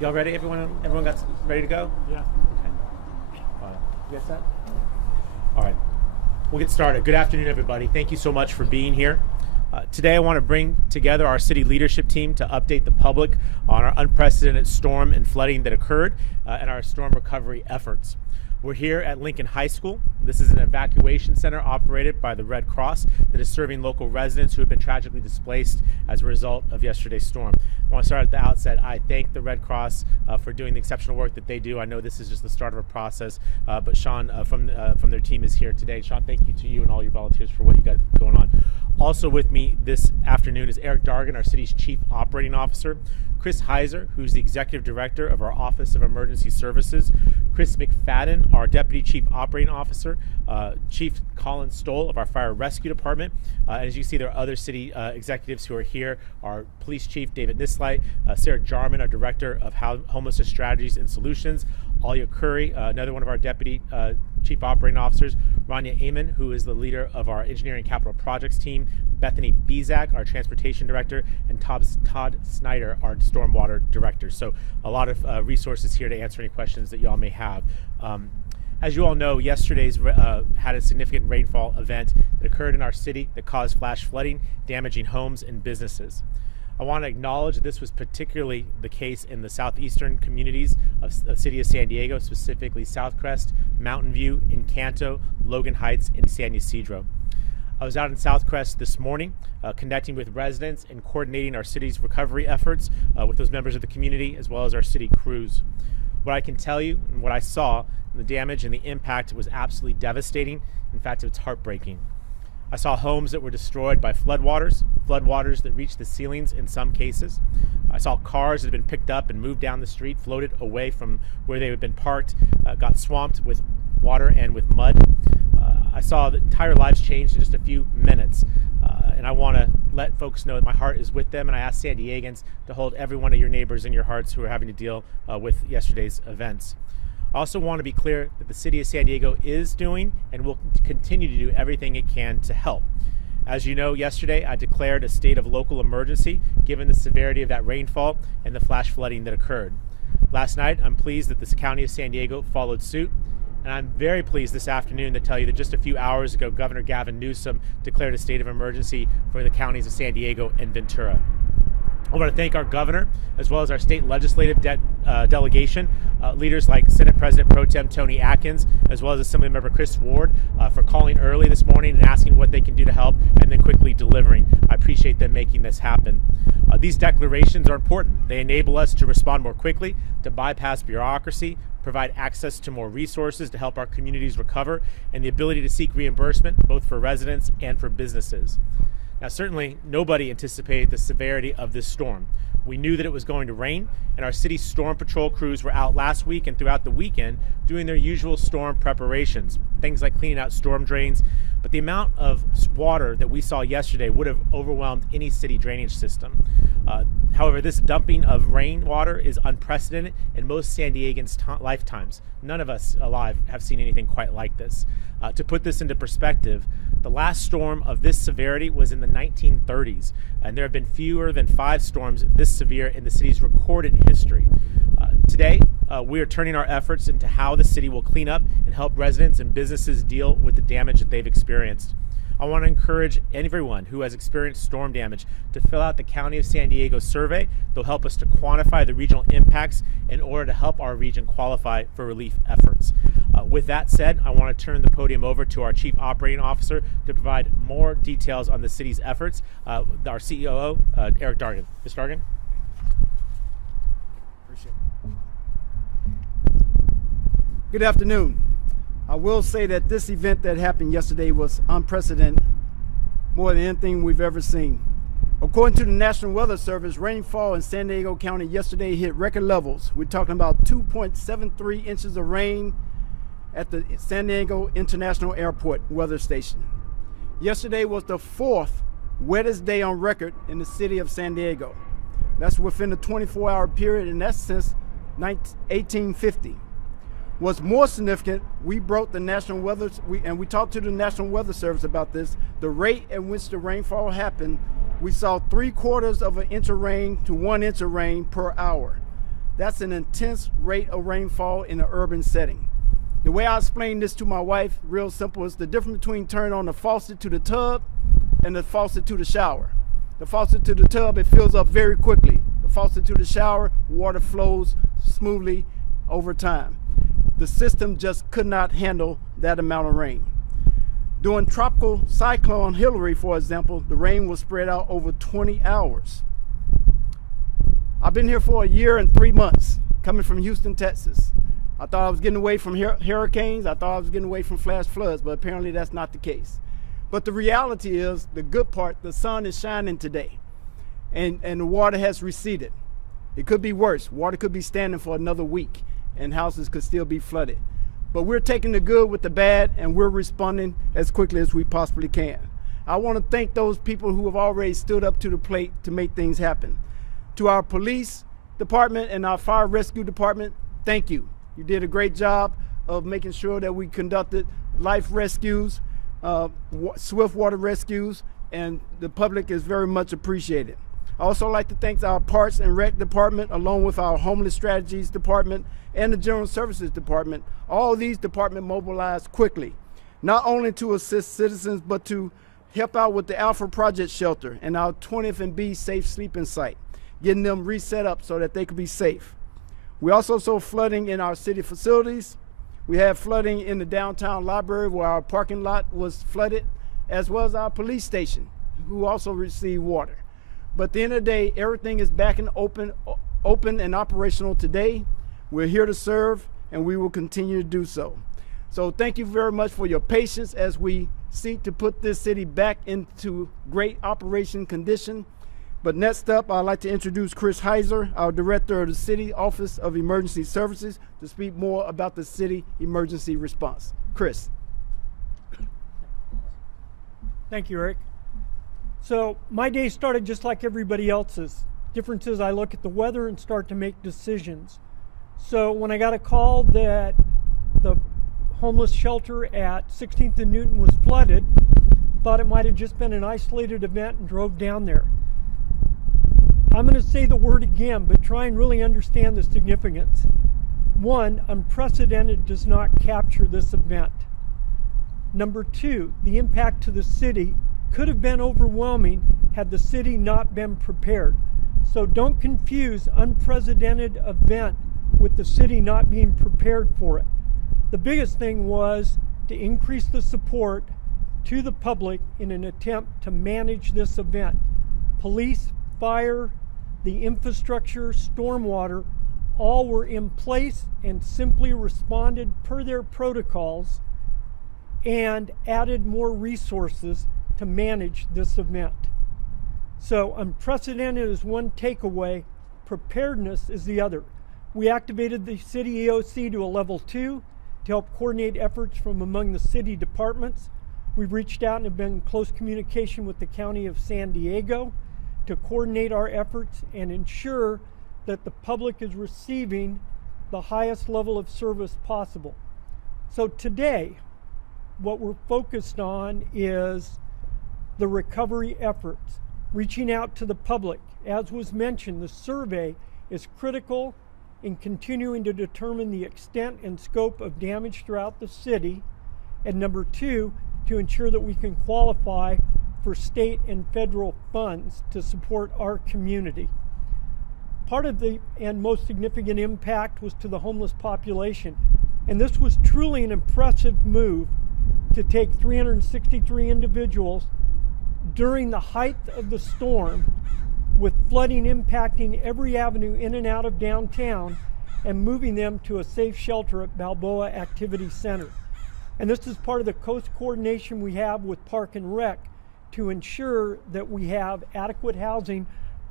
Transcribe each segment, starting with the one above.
Y'all ready? Everyone got ready to go? Yeah. Okay. You guys set? All right. We'll get started. Good afternoon, everybody. Thank you so much for being here. Today, I want to bring together our city leadership team to update the public on our unprecedented storm and flooding that occurred and our storm recovery efforts. We're here at Lincoln High School. This is an evacuation center operated by the Red Cross that is serving local residents who have been tragically displaced as a result of yesterday's storm. I want to start at the outset. I thank the Red Cross for doing the exceptional work that they do. I know this is just the start of a process, but Sean from their team is here today. Sean, thank you to you and all your volunteers for what you got going on. Also with me this afternoon is Eric Dargan, our city's Chief Operating Officer, Chris Heiser, who's the Executive Director of our Office of Emergency Services, Chris McFadden, our Deputy Chief Operating Officer, Chief Colin Stoll of our Fire Rescue Department. As you see, there are other city executives who are here, our Police Chief David Nislight, Sarah Jarman, our Director of Homelessness Strategies and Solutions, Alia Curry, another one of our Deputy Chief Operating Officers, Rania Amon, who is the leader of our Engineering Capital Projects team, Bethany Bezak, our Transportation Director, and Todd Snyder, our Stormwater Director. So a lot of resources here to answer any questions that y'all may have. As you all know, yesterday's had a significant rainfall event that occurred in our city that caused flash flooding, damaging homes and businesses. I want to acknowledge that this was particularly the case in the southeastern communities of the city of San Diego, specifically Southcrest, Mountain View, Encanto, Logan Heights, and San Ysidro. I was out in Southcrest this morning connecting with residents and coordinating our city's recovery efforts with those members of the community as well as our city crews. What I can tell you and what I saw, the damage and the impact was absolutely devastating. In fact, it's heartbreaking. I saw homes that were destroyed by floodwaters that reached the ceilings in some cases. I saw cars that had been picked up and moved down the street, floated away from where they had been parked, got swamped with water and with mud. I saw the entire lives change in just a few minutes. And I want to let folks know that my heart is with them, and I ask San Diegans to hold every one of your neighbors in your hearts who are having to deal with yesterday's events. I also want to be clear that the city of San Diego is doing and will continue to do everything it can to help. As you know, yesterday I declared a state of local emergency given the severity of that rainfall and the flash flooding that occurred. Last night, I'm pleased that the county of San Diego followed suit, and I'm very pleased this afternoon to tell you that just a few hours ago, Governor Gavin Newsom declared a state of emergency for the counties of San Diego and Ventura. I want to thank our governor, as well as our state legislative delegation, leaders like Senate President Pro Tem Tony Atkins, as well as Assembly Member Chris Ward, for calling early this morning and asking what they can do to help, and then quickly delivering. I appreciate them making this happen. These declarations are important. They enable us to respond more quickly, to bypass bureaucracy, provide access to more resources to help our communities recover, and the ability to seek reimbursement, both for residents and for businesses. Now, certainly, nobody anticipated the severity of this storm. We knew that it was going to rain, and our city storm patrol crews were out last week and throughout the weekend doing their usual storm preparations, things like cleaning out storm drains. But the amount of water that we saw yesterday would have overwhelmed any city drainage system. However, this dumping of rainwater is unprecedented in most San Diegans' lifetimes. None of us alive have seen anything quite like this. To put this into perspective, the last storm of this severity was in the 1930s, and there have been fewer than 5 storms this severe in the city's recorded history. Today, we are turning our efforts into how the city will clean up and help residents and businesses deal with the damage that they've experienced. I want to encourage everyone who has experienced storm damage to fill out the County of San Diego survey. They'll help us to quantify the regional impacts in order to help our region qualify for relief efforts. With that said, I want to turn the podium over to our Chief Operating Officer to provide more details on the city's efforts, our COO, Eric Dargan. Mr. Dargan? Appreciate it. Good afternoon. I will say that this event that happened yesterday was unprecedented, more than anything we've ever seen. According to the National Weather Service, rainfall in San Diego County yesterday hit record levels. We're talking about 2.73 inches of rain at the San Diego International Airport weather station. Yesterday was the 4th wettest day on record in the city of San Diego. That's within a 24-hour period, and that's since 1850. What's more significant, we broke the National Weather, we talked to the National Weather Service about this. The rate at which the rainfall happened, we saw 3/4 of an inch of rain to 1 inch of rain per hour. That's an intense rate of rainfall in an urban setting. The way I explain this to my wife, real simple, is the difference between turning on the faucet to the tub and the faucet to the shower. The faucet to the tub, it fills up very quickly. The faucet to the shower, water flows smoothly over time. The system just could not handle that amount of rain. During Tropical Cyclone Hillary, for example, the rain was spread out over 20 hours. I've been here for a year and 3 months, coming from Houston, Texas. I thought I was getting away from hurricanes. I thought I was getting away from flash floods, but apparently that's not the case. But the reality is, the good part, the sun is shining today, and the water has receded. It could be worse. Water could be standing for another week, and houses could still be flooded. But we're taking the good with the bad, and we're responding as quickly as we possibly can. I want to thank those people who have already stood up to the plate to make things happen. To our police department and our fire rescue department, thank you. You did a great job of making sure that we conducted life rescues, swift water rescues, and the public is very much appreciated. I also like to thank our Parks and Rec department, along with our Homeless Strategies department and the General Services department. All these departments mobilized quickly, not only to assist citizens, but to help out with the Alpha Project Shelter and our 20th and B safe sleeping site, getting them reset up so that they could be safe. We also saw flooding in our city facilities. We had flooding in the downtown library where our parking lot was flooded, as well as our police station, who also received water. But at the end of the day, everything is back and open and operational today. We're here to serve, and we will continue to do so. So thank you very much for your patience as we seek to put this city back into great operation condition. But next up, I'd like to introduce Chris Heiser, our Director of the City Office of Emergency Services, to speak more about the city emergency response. Chris. Thank you, Eric. So my day started just like everybody else's. Difference is I look at the weather and start to make decisions. So when I got a call that the homeless shelter at 16th and Newton was flooded, thought it might have just been an isolated event and drove down there. I'm going to say the word again, but try and really understand the significance. One, unprecedented does not capture this event. Number two, the impact to the city could have been overwhelming had the city not been prepared. So don't confuse unprecedented event with the city not being prepared for it. The biggest thing was to increase the support to the public in an attempt to manage this event. Police, fire, the infrastructure, stormwater, all were in place and simply responded per their protocols and added more resources to manage this event. So unprecedented is one takeaway, preparedness is the other. We activated the city EOC to a level 2 to help coordinate efforts from among the city departments. We've reached out and have been in close communication with the County of San Diego to coordinate our efforts and ensure that the public is receiving the highest level of service possible. So today, what we're focused on is the recovery efforts, reaching out to the public. As was mentioned, the survey is critical in continuing to determine the extent and scope of damage throughout the city, and number two, to ensure that we can qualify for state and federal funds to support our community. Part of the and most significant impact was to the homeless population, and this was truly an impressive move to take 363 individuals during the height of the storm, with flooding impacting every avenue in and out of downtown, and moving them to a safe shelter at Balboa Activity Center. And this is part of the close coordination we have with Park and Rec to ensure that we have adequate housing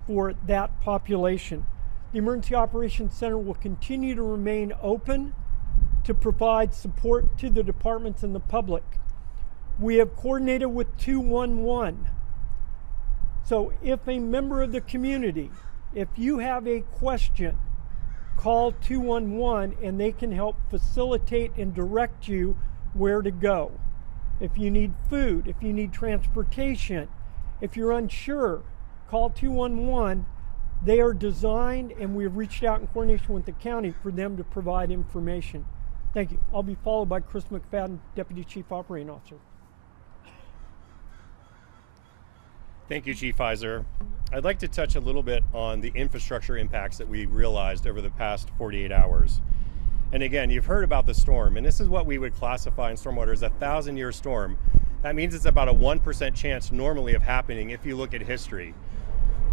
for that population. The Emergency Operations Center will continue to remain open to provide support to the departments and the public. We have coordinated with 211. So if a member of the community, if you have a question, call 211 and they can help facilitate and direct you where to go. If you need food, if you need transportation, if you're unsure, call 211 They are designed, and we have reached out in coordination with the county for them to provide information. Thank you. I'll be followed by Chris McFadden, Deputy Chief Operating Officer. Thank you, Chief Heiser. I'd like to touch a little bit on the infrastructure impacts that we realized over the past 48 hours. And again, you've heard about the storm, and this is what we would classify in stormwater as a 1,000-year storm. That means it's about a 1% chance normally of happening if you look at history.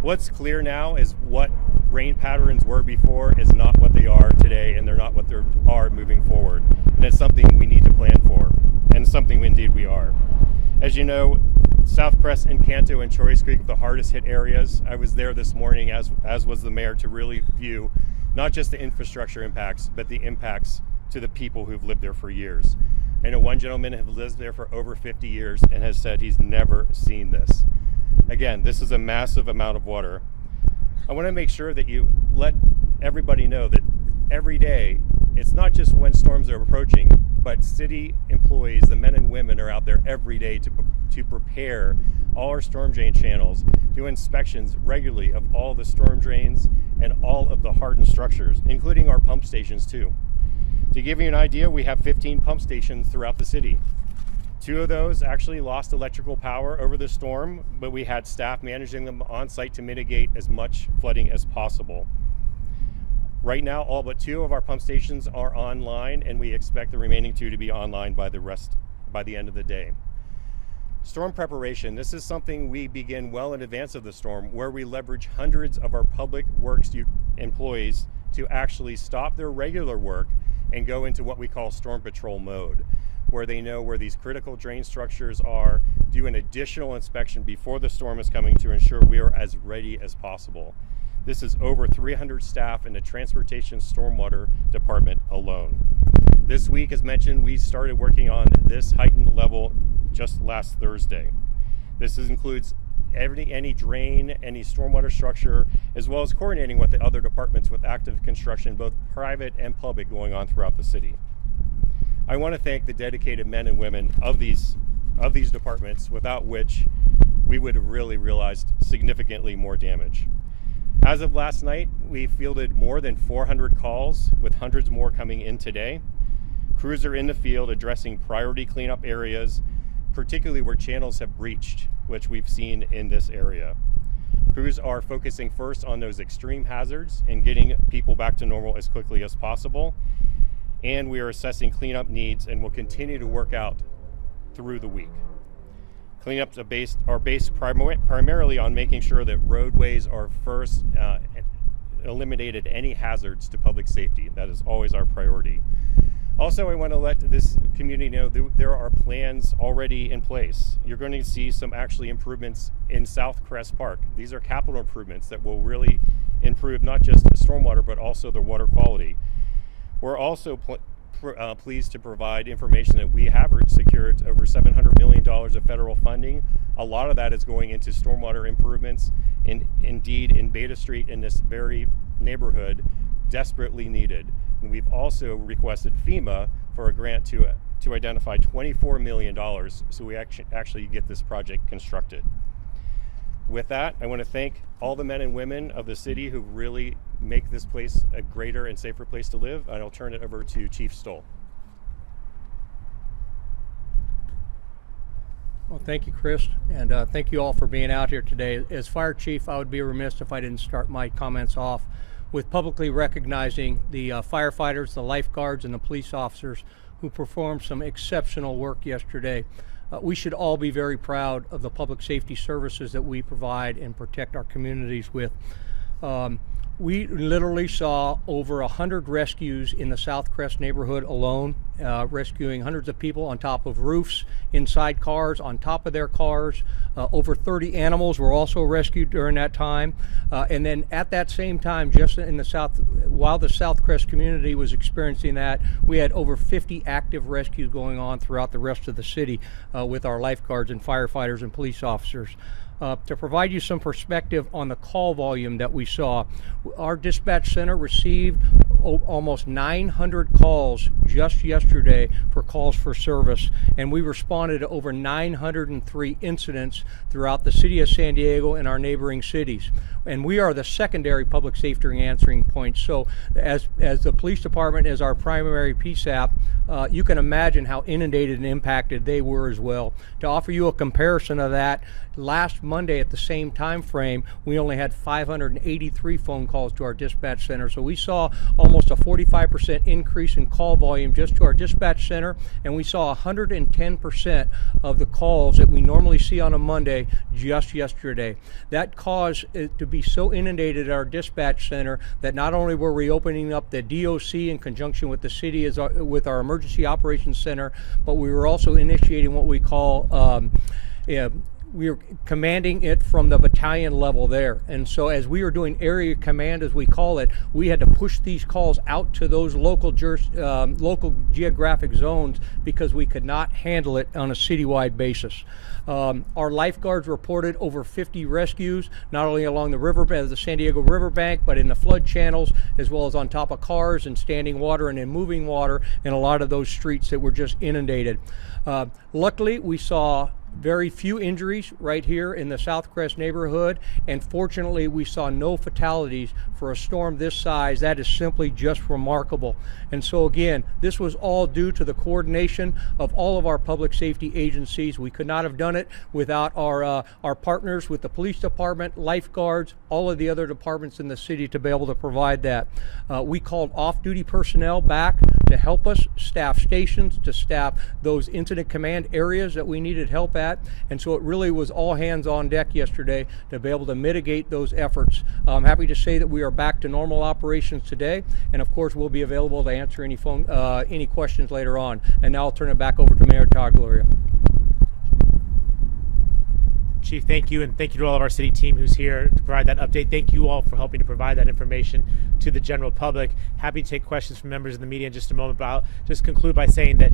What's clear now is what rain patterns were before is not what they are today, and they're not what they are moving forward. And it's something we need to plan for, and something indeed we are. As you know, South Crest, Encanto, and Choice Creek are the hardest hit areas. I was there this morning, as was the mayor, to really view not just the infrastructure impacts, but the impacts to the people who've lived there for years. I know one gentleman has lived there for over 50 years and has said he's never seen this. Again, this is a massive amount of water. I want to make sure that you let everybody know that every day, it's not just when storms are approaching, but city employees, the men and women, are out there every day to prepare all our storm drain channels, do inspections regularly of all the storm drains and all of the hardened structures, including our pump stations too. To give you an idea, we have 15 pump stations throughout the city. 2 of those actually lost electrical power over the storm, but we had staff managing them on site to mitigate as much flooding as possible. Right now, all but 2 of our pump stations are online, and we expect the remaining 2 to be online by the end of the day. Storm preparation. This is something we begin well in advance of the storm, where we leverage hundreds of our public works employees to actually stop their regular work and go into what we call storm patrol mode, where they know where these critical drain structures are, do an additional inspection before the storm is coming to ensure we are as ready as possible. This is over 300 staff in the Transportation Stormwater Department alone. This week, as mentioned, we started working on this heightened level just last Thursday. This includes any drain, any stormwater structure, as well as coordinating with the other departments with active construction, both private and public, going on throughout the city. I want to thank the dedicated men and women of these departments, without which we would have really realized significantly more damage. As of last night, we fielded more than 400 calls, with hundreds more coming in today. Crews are in the field addressing priority cleanup areas, particularly where channels have breached, which we've seen in this area. Crews are focusing first on those extreme hazards and getting people back to normal as quickly as possible. And we are assessing cleanup needs and will continue to work out through the week. Cleanups are based primarily on making sure that roadways are first eliminated any hazards to public safety. That is always our priority. Also, I want to let this community know that there are plans already in place. You're going to see some actually improvements in South Crest Park. These are capital improvements that will really improve not just stormwater, but also the water quality. We're also pleased to provide information that we have secured over $700 million of federal funding. A lot of that is going into stormwater improvements, and indeed in Beta Street, in this very neighborhood, desperately needed. And we've also requested FEMA for a grant to identify $24 million so we actually get this project constructed. With that, I want to thank all the men and women of the city who really make this place a greater and safer place to live, and I'll turn it over to Chief Stoll. Well, thank you, Chris, and thank you all for being out here today. As Fire Chief, I would be remiss if I didn't start my comments off with publicly recognizing the firefighters, the lifeguards, and the police officers who performed some exceptional work yesterday. We should all be very proud of the public safety services that we provide and protect our communities with. We literally saw over 100 rescues in the South Crest neighborhood alone, rescuing hundreds of people on top of roofs, inside cars, on top of their cars. Over 30 animals were also rescued during that time. And then at that same time, just in the South, while the South Crest community was experiencing that, we had over 50 active rescues going on throughout the rest of the city with our lifeguards and firefighters and police officers. To provide you some perspective on the call volume that we saw, our dispatch center received almost 900 calls just yesterday for calls for service, and we responded to over 903 incidents throughout the city of San Diego and our neighboring cities. and we are the secondary public safety answering point. So as the police department is our primary PSAP, you can imagine how inundated and impacted they were as well. To offer you a comparison of that, last Monday at the same time frame, we only had 583 phone calls to our dispatch center. So we saw almost a 45% increase in call volume just to our dispatch center, and we saw 110% of the calls that we normally see on a Monday just yesterday. That caused it to be so inundated at our dispatch center that not only were we opening up the DOC in conjunction with the city with our emergency operations center, but we were also initiating what we call we were commanding it from the battalion level there. And so as we were doing area command, as we call it, we had to push these calls out to those local geographic zones because we could not handle it on a citywide basis. Our lifeguards reported over 50 rescues, not only along the San Diego riverbank, but in the flood channels, as well as on top of cars and standing water and in moving water in a lot of those streets that were just inundated. Luckily, we saw very few injuries right here in the Southcrest neighborhood, and fortunately we saw no fatalities for a storm this size. That is simply just remarkable. And so again, this was all due to the coordination of all of our public safety agencies. We could not have done it without our partners with the police department, lifeguards, all of the other departments in the city to be able to provide that. We called off-duty personnel back to help us staff stations, to staff those incident command areas that we needed help at. And so it really was all hands on deck yesterday to be able to mitigate those efforts. I'm happy to say that we are back to normal operations today, and of course we'll be available to answer any questions later on. And now I'll turn it back over to Mayor Todd Gloria. Chief, thank you, and thank you to all of our city team who's here to provide that update. Thank you all for helping to provide that information to the general public. Happy to take questions from members of the media in just a moment, but I'll just conclude by saying that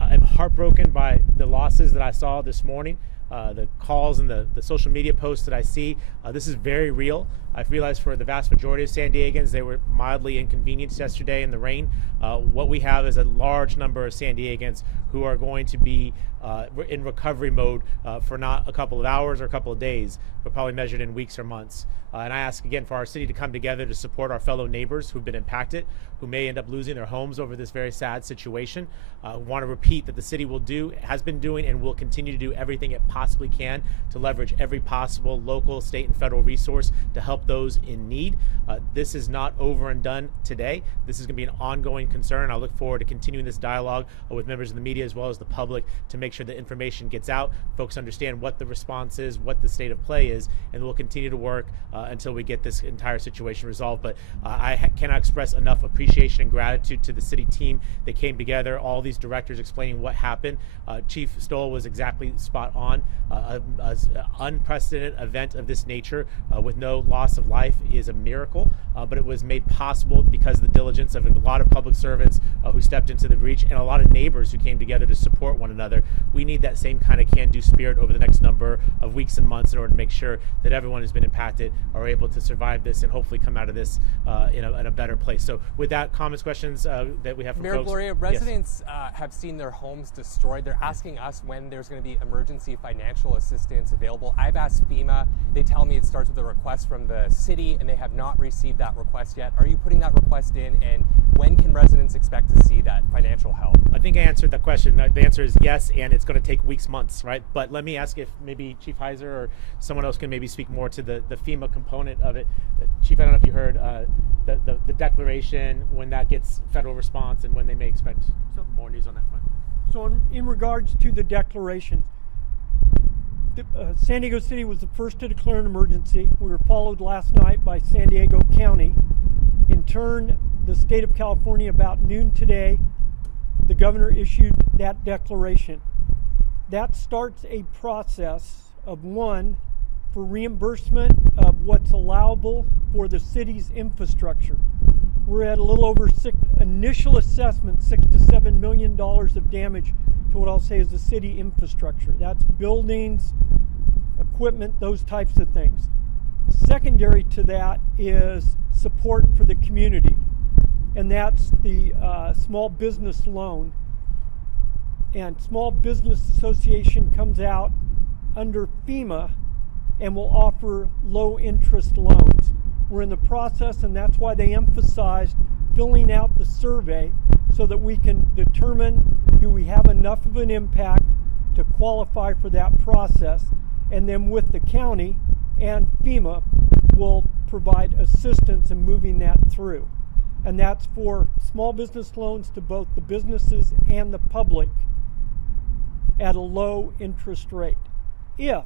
I'm heartbroken by the losses that I saw this morning, the calls and the social media posts that I see. This is very real. I've realized for the vast majority of San Diegans, they were mildly inconvenienced yesterday in the rain. What we have is a large number of San Diegans who are going to be in recovery mode for not a couple of hours or a couple of days, but probably measured in weeks or months. And I ask again for our city to come together to support our fellow neighbors who've been impacted, who may end up losing their homes over this very sad situation. I want to repeat that the city has been doing, and will continue to do everything it possibly can to leverage every possible local, state, and federal resource to help those in need. This is not over and done today. This is going to be an ongoing concern. I look forward to continuing this dialogue with members of the media as well as the public to make sure that information gets out, folks understand what the response is, what the state of play is, and we'll continue to work until we get this entire situation resolved. But I cannot express enough appreciation and gratitude to the city team that came together, all these directors explaining what happened. Chief Stoll was exactly spot on. An unprecedented event of this nature with no loss of life is a miracle, but it was made possible because of the diligence of a lot of public servants who stepped into the breach, and a lot of neighbors who came together to support one another. We need that same kind of can-do spirit over the next number of weeks and months in order to make sure that everyone who's been impacted are able to survive this and hopefully come out of this in a better place. So with that, comments, questions that we have from Mayor folks? Gloria, residents have seen their homes destroyed. They're asking us when there's going to be emergency financial assistance available. I've asked FEMA. They tell me it starts with a request from the city, and they have not received that request yet. Are you putting that request in, and when can residents expect to see that financial help? I think I answered that question. The answer is yes, and it's going to take weeks, months, right? But let me ask if maybe Chief Heiser or someone else can maybe speak more to the FEMA component of it. Chief, I don't know if you heard the declaration, when that gets federal response, and when they may expect more news on that front. So in regards to the declaration, San Diego City was the first to declare an emergency. We were followed last night by San Diego County. In turn, the state of California, about noon today, the governor issued that declaration. That starts a process of for reimbursement of what's allowable for the city's infrastructure. We're at a little over initial assessment, $6 to $7 million of damage to what I'll say is the city infrastructure. That's buildings, equipment, those types of things. Secondary to that is support for the community, and that's the small business loan. And Small Business Association comes out under FEMA and will offer low interest loans. We're in the process, and that's why they emphasized filling out the survey so that we can determine, do we have enough of an impact to qualify for that process, and then with the county and FEMA will provide assistance in moving that through. And that's for small business loans to both the businesses and the public at a low interest rate. If,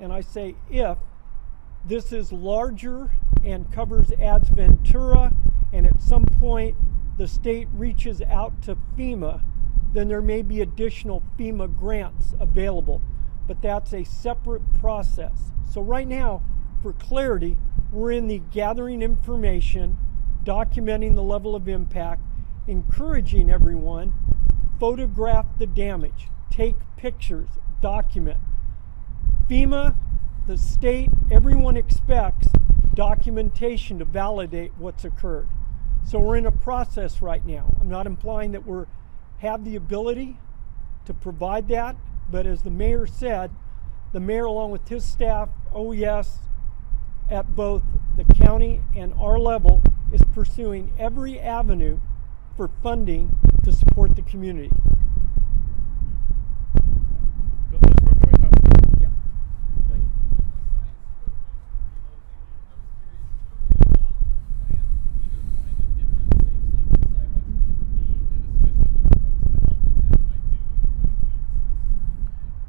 and I say if, this is larger and covers adds Ventura, and at some point the state reaches out to FEMA, then there may be additional FEMA grants available, but that's a separate process. So right now, for clarity, we're in the gathering information, documenting the level of impact, encouraging everyone, photograph the damage, take pictures, document. FEMA, the state, everyone expects documentation to validate what's occurred. So we're in a process right now. I'm not implying that we have the ability to provide that, but as the mayor said, the mayor along with his staff, OES, at both the county and our level is pursuing every avenue for funding to support the community. Yeah.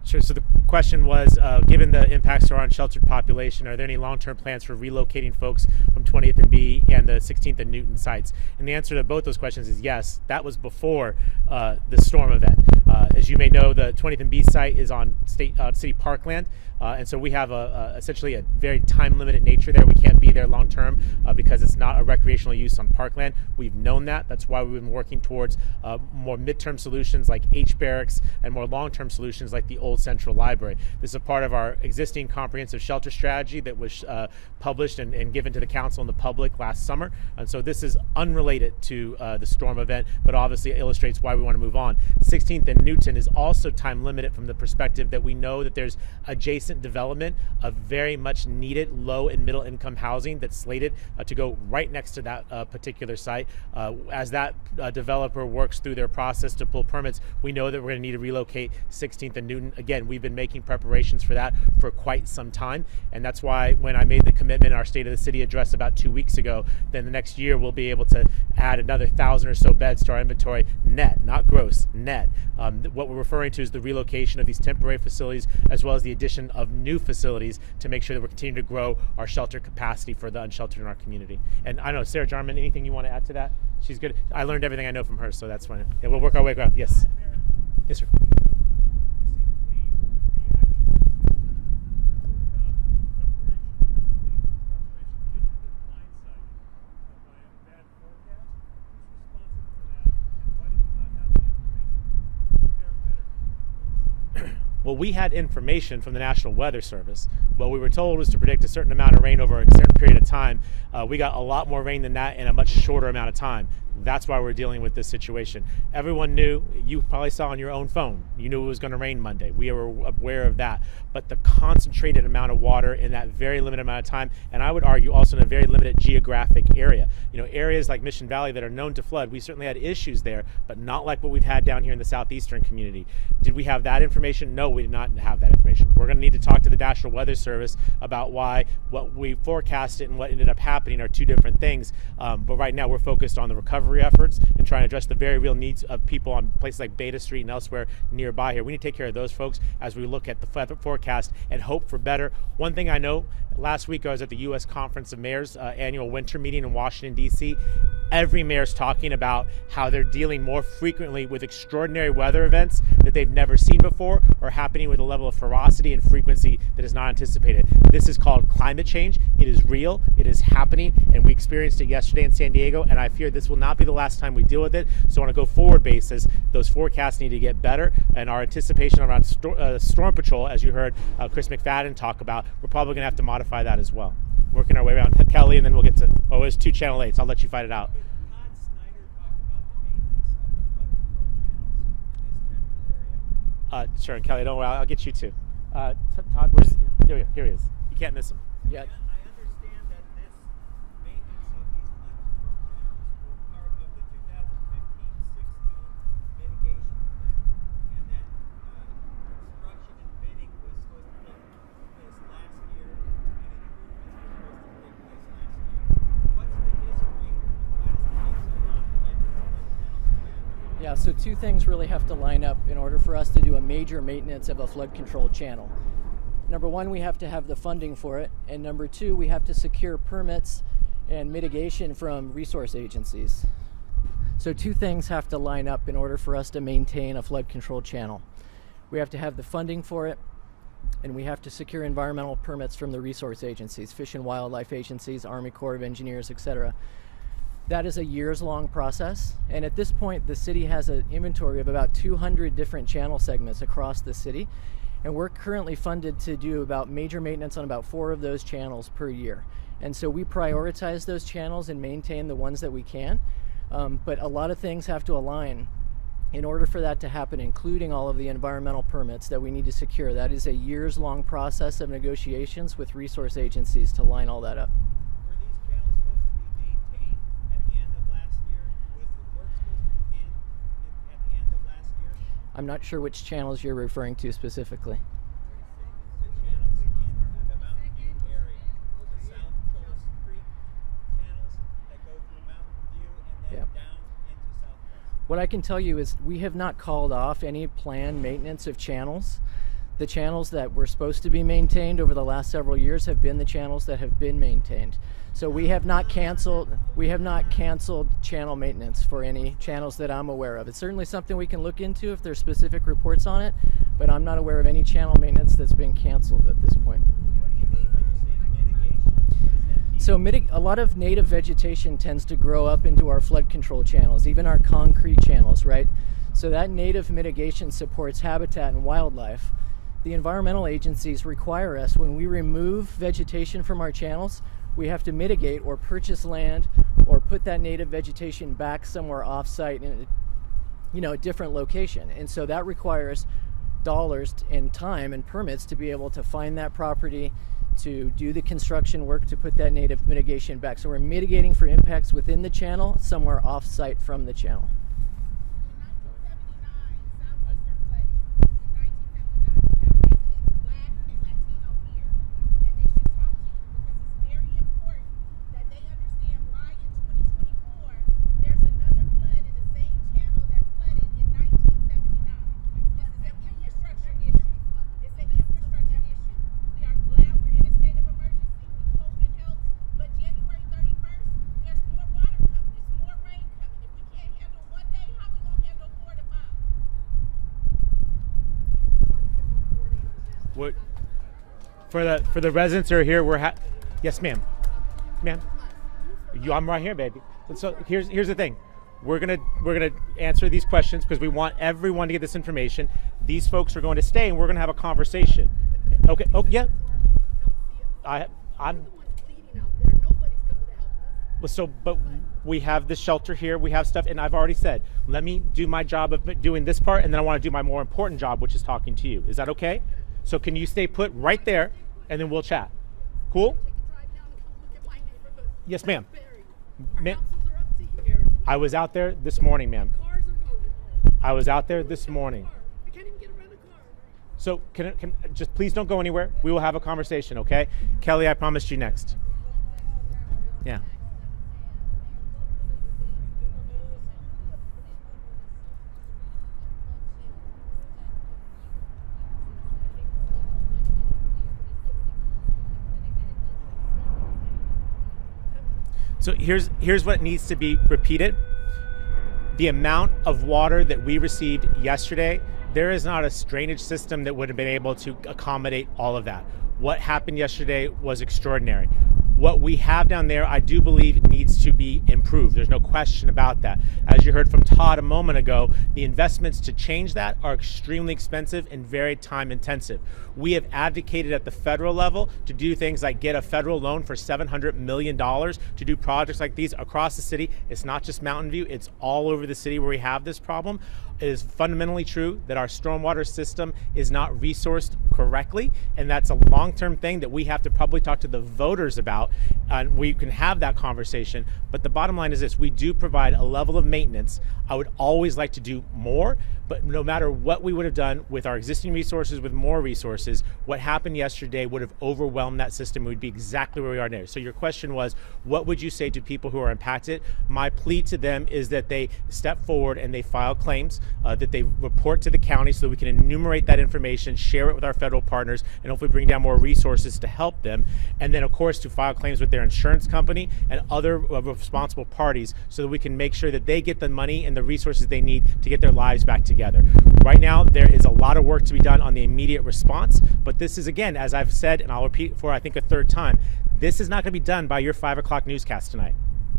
Sure. So the question was, given the impacts to our unsheltered population, are there any long-term plans for relocating folks from 20th and B and the 16th and Newton sites? And the answer to both those questions is yes. That was before the storm event. As you may know, the 20th and B site is on city parkland. And so we have essentially a very time-limited nature there. We can't be there long-term because it's not a recreational use on parkland. We've known that. That's why we've been working towards more midterm solutions like H barracks and more long-term solutions like the old Central Library. This is a part of our existing comprehensive shelter strategy that was published and given to the council and the public last summer. And so this is unrelated to the storm event, but obviously it illustrates why we want to move on. 16th and Newton is also time-limited from the perspective that we know that there's adjacent development of very much needed low and middle income housing that's slated to go right next to that particular site. As that developer works through their process to pull permits, we know that we're going to need to relocate 16th and Newton. Again, we've been making preparations for that for quite some time, and that's why when I made the commitment in our State of the City address about 2 weeks ago, then the next year we'll be able to add another 1,000 or so beds to our inventory net, not gross, net. What we're referring to is the relocation of these temporary facilities as well as the addition of new facilities to make sure that we're continuing to grow our shelter capacity for the unsheltered in our community. And I don't know, Sarah Jarman, anything you want to add to that? She's good. I learned everything I know from her, so that's fine. Yeah, we'll work our way around. Yes. Yes, sir. Well, we had information from the National Weather Service. What we were told was to predict a certain amount of rain over a certain period of time. We got a lot more rain than that in a much shorter amount of time. That's why we're dealing with this situation. Everyone knew, you probably saw on your own phone, you knew it was going to rain Monday. We were aware of that. But the concentrated amount of water in that very limited amount of time, and I would argue also in a very limited geographic area. You know, areas like Mission Valley that are known to flood, we certainly had issues there, but not like what we've had down here in the southeastern community. Did we have that information? No, we did not have that information. We're going to need to talk to the National Weather Service about why what we forecasted and what ended up happening are two different things. But right now we're focused on the recovery efforts and trying to address the very real needs of people on places like Beta Street and elsewhere nearby here. We need to take care of those folks as we look at the forecast and hope for better. One thing I know, last week I was at the U.S. Conference of Mayors annual winter meeting in Washington, D.C. Every mayor's talking about how they're dealing more frequently with extraordinary weather events that they've never seen before or happening with a level of ferocity and frequency that is not anticipated. This is called climate change. It is real, it is happening, and we experienced it yesterday in San Diego, and I fear this will not be the last time we deal with it. So on a go-forward basis, those forecasts need to get better, and our anticipation around storm patrol, as you heard Chris McFadden talk about, we're probably going to have to modify that as well. Working our way around Kelly, and then we'll get to, oh, it's 2 Channel 8s. I'll let you fight it out. Sure, and Kelly, don't worry, I'll get you too. Todd, where's, here he is. can't miss them. Yeah. I understand that this maintenance of these flood control channels were part of the 2015-16 mitigation plan, and that construction and bidding was supposed to take place last year, and improvements were supposed to take place last year. What's the history? Why does it take so long to get these flood channels repaired? Yeah, so two things really have to line up in order for us to do a major maintenance of a flood control channel. Number one, we have to have the funding for it, and number two, we have to secure permits and mitigation from resource agencies. So two things have to line up in order for us to maintain a flood control channel. We have to have the funding for it, and we have to secure environmental permits from the resource agencies, Fish and Wildlife agencies, Army Corps of Engineers, etc. That is a years-long process, and at this point, the city has an inventory of about 200 different channel segments across the city, and we're currently funded to do about major maintenance on about 4 of those channels per year. And so we prioritize those channels and maintain the ones that we can, but a lot of things have to align in order for that to happen, including all of the environmental permits that we need to secure. That is a years-long process of negotiations with resource agencies to line all that up. Were these channels supposed to be maintained at the end of last year? Was the work supposed to begin at the end of last year? I'm not sure which channels you're referring to specifically. The channels in the Mountain View area, the South Cholas Creek channels that go through Mountain View and then Yeah. down into Southwest. What I can tell you is we have not called off any planned maintenance of channels. The channels that were supposed to be maintained over the last several years have been the channels that have been maintained. So we have not canceled channel maintenance for any channels that I'm aware of. It's certainly something we can look into if there's specific reports on it, but I'm not aware of any channel maintenance that's been canceled at this point. What do you mean when you say mitigation? What does that mean? So a lot of native vegetation tends to grow up into our flood control channels, even our concrete channels, right? So that native mitigation supports habitat and wildlife. The environmental agencies require us, when we remove vegetation from our channels, we have to mitigate or purchase land or put that native vegetation back somewhere off-site in a different location. And so that requires dollars and time and permits to be able to find that property, to do the construction work to put that native mitigation back. So we're mitigating for impacts within the channel, somewhere off-site from the channel. What, for the residents who are here, yes, ma'am. Ma'am, I'm right here, baby. So here's the thing. We're gonna answer these questions because we want everyone to get this information. These folks are going to stay, and we're gonna have a conversation. Okay. Oh yeah. I'm. But we have this shelter here. We have stuff, and I've already said, let me do my job of doing this part, and then I want to do my more important job, which is talking to you. Is that okay? So can you stay put right there, and then we'll chat? Cool? Yes, ma'am. I was out there this morning, ma'am. I was out there this morning. So can just please don't go anywhere. We will have a conversation, okay? Kelly, I promised you next. Yeah. So here's what needs to be repeated. The amount of water that we received yesterday, there is not a drainage system that would have been able to accommodate all of that. What happened yesterday was extraordinary. What we have down there, I do believe, needs to be improved. There's no question about that. As you heard from Todd a moment ago, the investments to change that are extremely expensive and very time intensive. We have advocated at the federal level to do things like get a federal loan for $700 million to do projects like these across the city. It's not just Mountain View, it's all over the city where we have this problem. It is fundamentally true that our stormwater system is not resourced correctly, and that's a long-term thing that we have to probably talk to the voters about, and we can have that conversation. But the bottom line is this: we do provide a level of maintenance. I would always like to do more, but no matter what we would have done with our existing resources, with more resources, what happened yesterday would have overwhelmed that system. We'd be exactly where we are now. So your question was, what would you say to people who are impacted? My plea to them is that they step forward and they file claims, that they report to the county so that we can enumerate that information, share it with our federal partners, and hopefully bring down more resources to help them. And then, of course, to file claims with their insurance company and other responsible parties so that we can make sure that they get the money and the resources they need to get their lives back together. Right now, there is a lot of work to be done on the immediate response, but this is, again, as I've said, and I'll repeat for I think a third time, this is not going to be done by your 5 o'clock newscast tonight.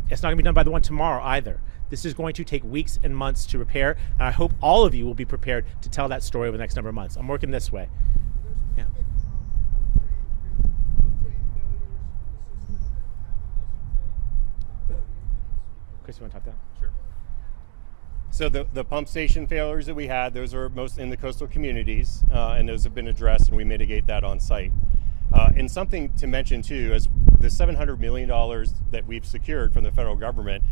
It's not going to be done by the one tomorrow either. This is going to take weeks and months to repair, and I hope all of you will be prepared to tell that story over the next number of months. I'm working this way. Yeah. Chris, you want to talk that? Sure. So the pump station failures that we had, those are most in the coastal communities, and those have been addressed, and we mitigate that on site. And something to mention too is the $700 million that we've secured from the federal government.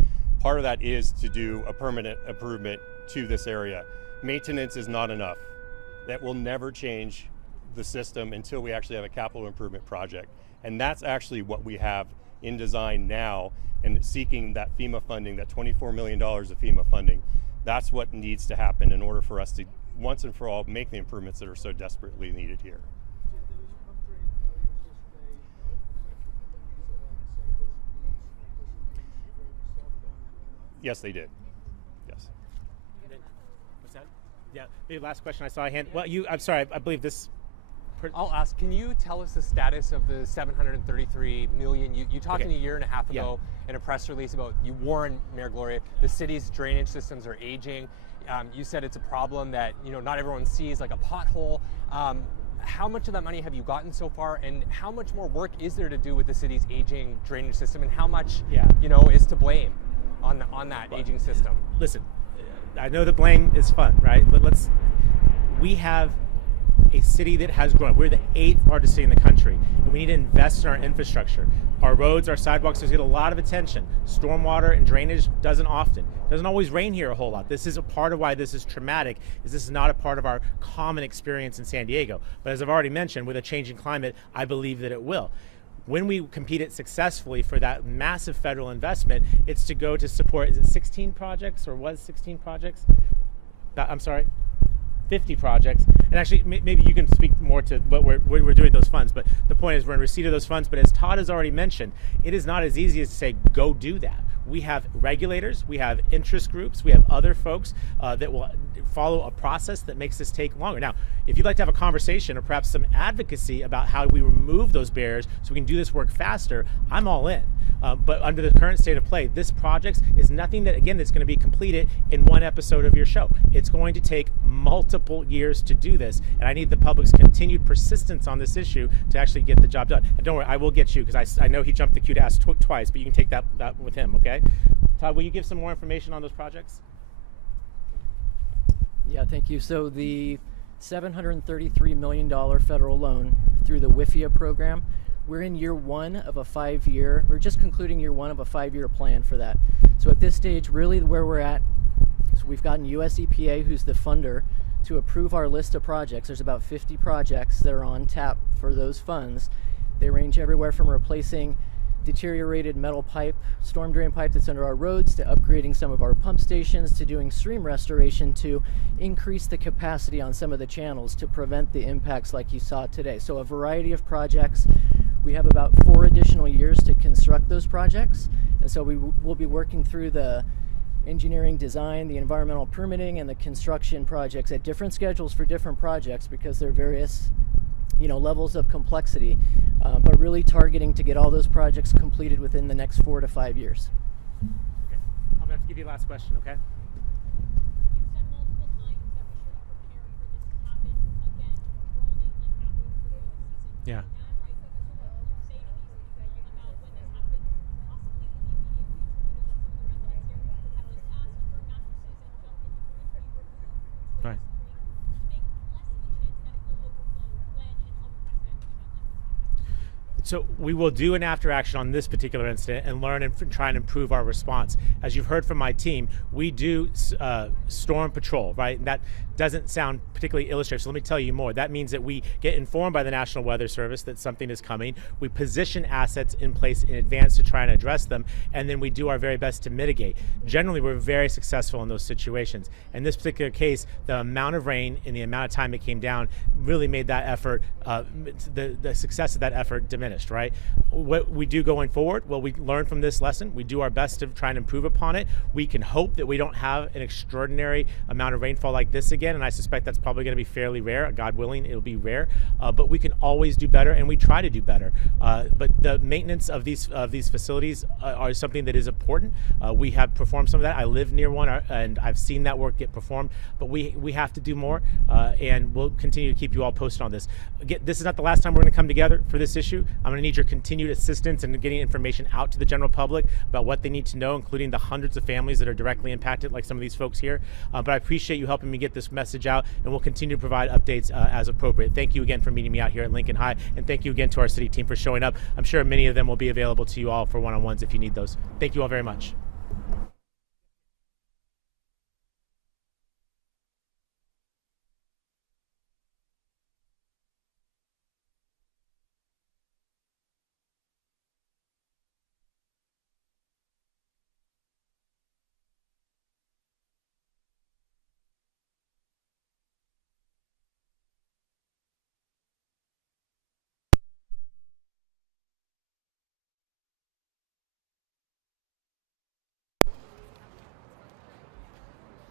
Part of that is to do a permanent improvement to this area. Maintenance is not enough. That will never change the system until we actually have a capital improvement project. And that's actually what we have in design now, and seeking that FEMA funding, that $24 million of FEMA funding. That's what needs to happen in order for us to once and for all make the improvements that are so desperately needed here. Yes, they did. Yes. What's that? Yeah. The last question I saw a hand. Well, I'm sorry. I believe this. I'll ask, can you tell us the status of the $733 million? You talked Okay. a year and a half ago in a press release about, you warned Mayor Gloria, the city's drainage systems are aging. You said it's a problem that not everyone sees, like a pothole. How much of that money have you gotten so far, and how much more work is there to do with the city's aging drainage system, and how much is to blame on that aging system? Listen, I know the blame is fun, right? But we have a city that has grown. We're the 8th largest city in the country, and we need to invest in our infrastructure. Our roads, our sidewalks, those get a lot of attention. Stormwater and drainage doesn't always rain here a whole lot. This is a part of why this is traumatic, is this is not a part of our common experience in San Diego. But as I've already mentioned, with a changing climate, I believe that it will. When we competed successfully for that massive federal investment, it's to go to support, is it 16 projects, or was 16 projects? I'm sorry? 50 projects. And actually, maybe you can speak more to what we're doing with those funds, but the point is we're in receipt of those funds. But as Todd has already mentioned, it is not as easy as to say, go do that. We have regulators, we have interest groups, we have other folks that will follow a process that makes this take longer. Now, if you'd like to have a conversation or perhaps some advocacy about how we remove those barriers so we can do this work faster, I'm all in. But under the current state of play, this project is nothing that, again, that's going to be completed in one episode of your show. It's going to take multiple years to do this, and I need the public's continued persistence on this issue to actually get the job done. And don't worry, I will get you, because I know he jumped the queue to ask twice, but you can take that with him, okay? Todd, will you give some more information on those projects? Yeah, thank you. So the $733 million federal loan through the WIFIA program, we're in year 1 of a 5-year, we're just concluding year 1 of a 5-year plan for that. So at this stage, really where we're at, so we've gotten US EPA, who's the funder, to approve our list of projects. There's about 50 projects that are on tap for those funds. They range everywhere from replacing deteriorated metal pipe, storm drain pipe that's under our roads, to upgrading some of our pump stations, to doing stream restoration, to increase the capacity on some of the channels to prevent the impacts like you saw today. So a variety of projects. We have about 4 additional years to construct those projects, and so we will be working through the engineering design, the environmental permitting, and the construction projects at different schedules for different projects, because there are various levels of complexity, but really targeting to get all those projects completed within the next 4 to 5 years. Okay. I'm going to have to give you the last question, okay? Yeah. So we will do an after action on this particular incident and learn and try and improve our response. As you've heard from my team, we do storm patrol, right? And that doesn't sound particularly illustrative, so let me tell you more. That means that we get informed by the National Weather Service that something is coming. We position assets in place in advance to try and address them, and then we do our very best to mitigate. Generally, we're very successful in those situations. In this particular case, the amount of rain and the amount of time it came down really made that effort, the success of that effort diminished, right? What we do going forward, well, we learn from this lesson. We do our best to try and improve upon it. We can hope that we don't have an extraordinary amount of rainfall like this again, and I suspect that's probably going to be fairly rare. God willing, it'll be rare, but we can always do better, and we try to do better. But the maintenance of these facilities are something that is important. We have performed some of that. I live near one, and I've seen that work get performed, but we have to do more, and we'll continue to keep you all posted on this. Again, this is not the last time we're going to come together for this issue. I'm going to need your continued assistance in getting information out to the general public about what they need to know, including the hundreds of families that are directly impacted, like some of these folks here. But I appreciate you helping me get this message out, and we'll continue to provide updates as appropriate. Thank you again for meeting me out here at Lincoln High, and thank you again to our city team for showing up. I'm sure many of them will be available to you all for one-on-ones if you need those. Thank you all very much.